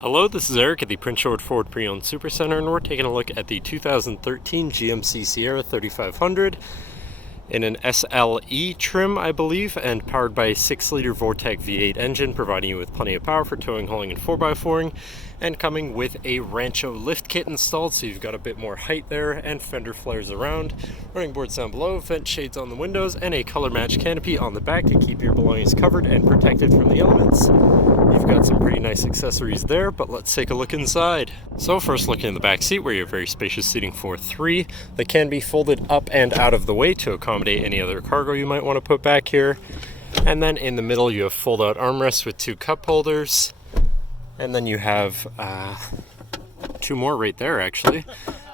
Hello, this is Eric at the Prince George Ford Pre-Owned Supercentre, and we're taking a look at the 2013 GMC Sierra 3500 in an SLE trim, I believe, and powered by a 6-liter Vortec V8 engine, providing you with plenty of power for towing, hauling, and 4x4ing, and coming with a Rancho lift kit installed, so you've got a bit more height there, and fender flares around, running boards down below, vent shades on the windows, and a color-matched canopy on the back to keep your belongings covered and protected from the elements. You've got some pretty nice accessories there, but let's take a look inside. So first, looking in the back seat, where you have very spacious seating for 3 that can be folded up and out of the way to accommodate any other cargo you might want to put back here. And then in the middle, you have fold-out armrests with 2 cup holders. And then you have 2 more right there, actually.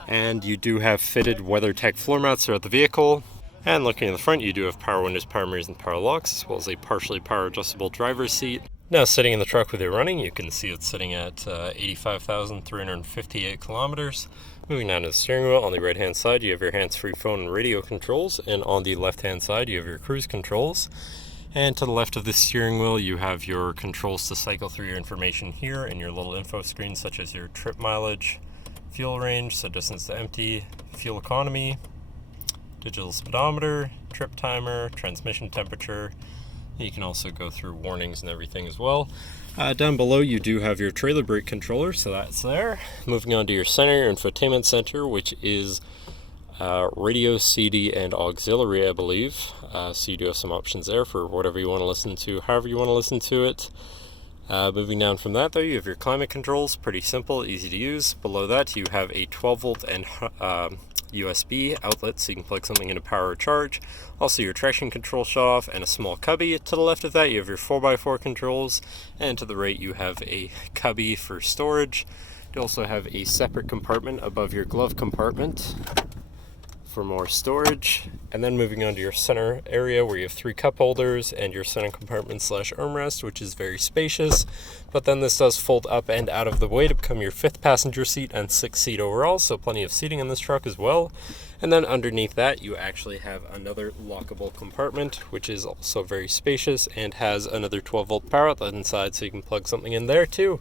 And you do have fitted WeatherTech floor mats throughout the vehicle. And looking in the front, you do have power windows, power mirrors, and power locks, as well as a partially power adjustable driver's seat. Now, sitting in the truck with it running, you can see it's sitting at 85,358 kilometers. Moving down to the steering wheel, on the right-hand side, you have your hands-free phone and radio controls, and on the left-hand side, you have your cruise controls. And to the left of the steering wheel, you have your controls to cycle through your information here and your little info screen, such as your trip mileage, fuel range, so distance to empty, fuel economy, digital speedometer, trip timer, transmission temperature. You can also go through warnings and everything as well. Down below, you do have your trailer brake controller, so that's there. Moving on to your center, your infotainment center, which is radio, CD, and auxiliary, I believe. So you do have some options there for whatever you want to listen to, however you want to listen to it. Moving down from that, though, you have your climate controls, pretty simple, easy to use. Below that, you have a 12-volt and USB outlet, so you can plug something into power or charge. Also, your traction control shut-off and a small cubby. To the left of that, you have your 4x4 controls, and to the right, you have a cubby for storage. You also have a separate compartment above your glove compartment for more storage. And then moving on to your center area, where you have 3 cup holders and your center compartment / armrest, which is very spacious. But then this does fold up and out of the way to become your 5th passenger seat and 6th seat overall, so plenty of seating in this truck as well. And then underneath that, you actually have another lockable compartment, which is also very spacious and has another 12-volt power outlet inside, so you can plug something in there too.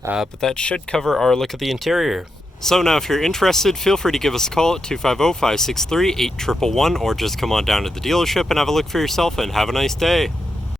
But that should cover our look at the interior. So now, if you're interested, feel free to give us a call at 250-563-8111, or just come on down to the dealership and have a look for yourself, and have a nice day.